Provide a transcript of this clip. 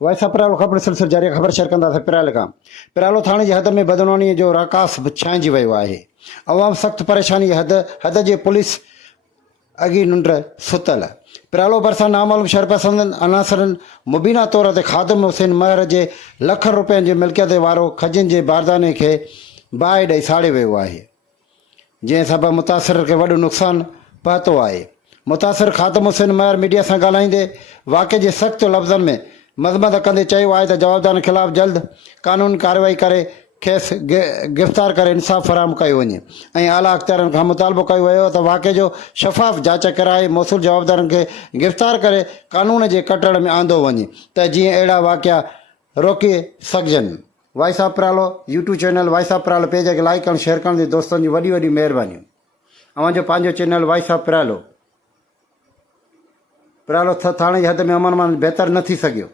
वैसा पिरालो खबर सिलसिले ज़रिए ख़बर शेयर कंदासीं पिराले खां। पिरालो थाणे जी हद में बदनामीअ जो राकास छांइजी वियो आहे। अवाम सख़्तु परेशानी हद जे पुलिस अॻी निंड सुतल। पिरालो भरिसां नामालूम शरपसंद अनासरनि मुबीना तौर ते ख़ादिम हुसैन महर जे लखनि रुपयनि जी मिल्कियत वारो खजिन जे बारदाने खे बाहि ॾेई साड़े वियो आहे, जंहिं सबबि मुतासिर खे वॾो नुक़सानु पहुतो आहे। मुतासिर ख़ादिम हुसैन महर मीडिया सां ॻाल्हाईंदे वाक़े जे सख़्तु लफ़्ज़नि में मज़मत कंदे चयो आहे त जवाबदारनि ख़िलाफ़ु जल्द कानूनी कार्रवाई करे खेसि गिरफ़्तार करे इंसाफ़ फ़राहम कयो वञे ऐं आला अख़्तियारनि खां मुतालबो कयो वियो त वाक़े जो शफ़ाफ़ जांच कराए मौसूल जवाबदारनि खे गिरफ़्तार करे कानून जे कटड़ में आंदो वञे त जीअं अहिड़ा वाक़िया रोके सघजनि। Voice of Piralo YouTube channel voice of Piralo page खे लाइक करणु शेयर करण जी दोस्तनि जी वॾी वॾी महिरबानियूं। अवांजो पंहिंजो चैनल वॉइस ऑफ पिरालो थाणे जी हद में अमन बहितर न थी सघियो।